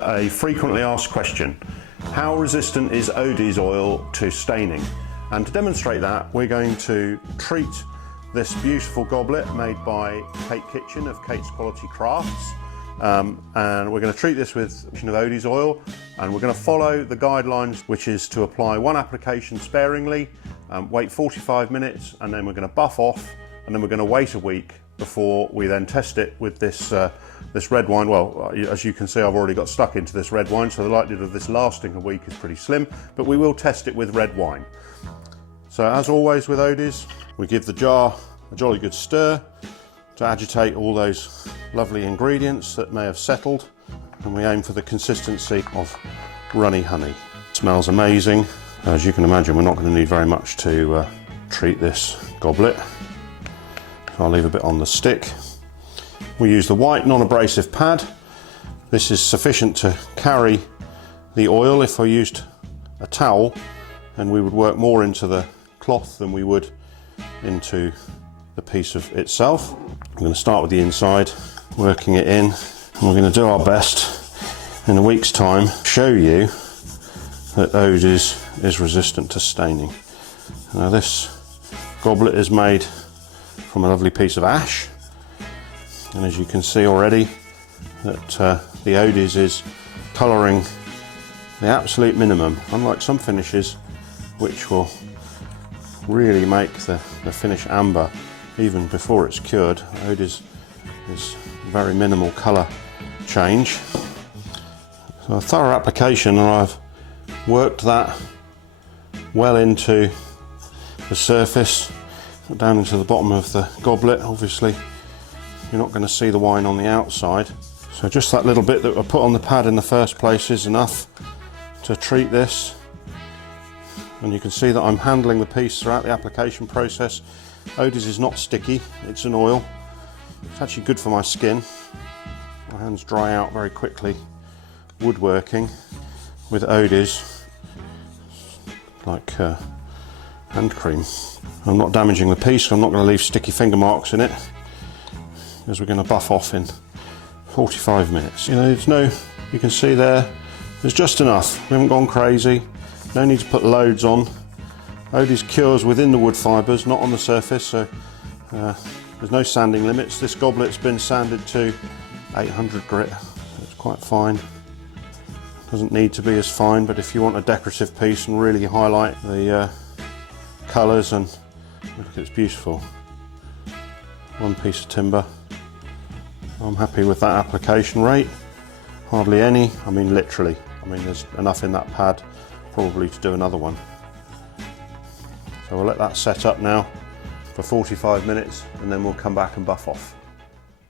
A frequently asked question: how resistant is Odie's oil to staining? And to demonstrate that, we're going to treat this beautiful goblet made by Kate Kitchen of Kate's Quality Crafts, and we're going to treat this with Odie's oil, and we're going to follow the guidelines, which is to apply one application sparingly, wait 45 minutes, and then we're going to buff off, and then we're going to wait a week before we then test it with this this red wine. Well, as you can see, I've already got stuck into this red wine, so the likelihood of this lasting a week is pretty slim, but we will test it with red wine. So as always with Odie's, we give the jar a jolly good stir to agitate all those lovely ingredients that may have settled, and we aim for the consistency of runny honey. It smells amazing. As you can imagine, we're not going to need very much to treat this goblet. So I'll leave a bit on the stick. We use the white non-abrasive pad. This is sufficient to carry the oil. If I used a towel, then we would work more into the cloth than we would into the piece of itself. I'm going to start with the inside, working it in, and we're going to do our best in a week's time show you that Odie's is resistant to staining. Now this goblet is made from a lovely piece of ash, and as you can see already that the Odie's is colouring the absolute minimum, unlike some finishes which will really make the finish amber even before it's cured. Odie's is very minimal colour change. So a thorough application, and I've worked that well into the surface, down into the bottom of the goblet. Obviously you're not going to see the wine on the outside, so just that little bit that I put on the pad in the first place is enough to treat this. And you can see that I'm handling the piece throughout the application process. Odie's is not sticky, it's an oil. It's actually good for my skin. My hands dry out very quickly woodworking with Odie's, like hand cream. I'm not damaging the piece, so I'm not going to leave sticky finger marks in it, because we're going to buff off in 45 minutes. You know, you can see there's just enough. We haven't gone crazy. No need to put loads on. Odie's cures within the wood fibres, not on the surface, so there's no sanding limits. This goblet's been sanded to 800 grit, so it's quite fine. Doesn't need to be as fine, but if you want a decorative piece and really highlight the colours, and look, it's beautiful. One piece of timber. I'm happy with that application rate. Hardly any, I mean literally. I mean there's enough in that pad probably to do another one. So we'll let that set up now for 45 minutes, and then we'll come back and buff off.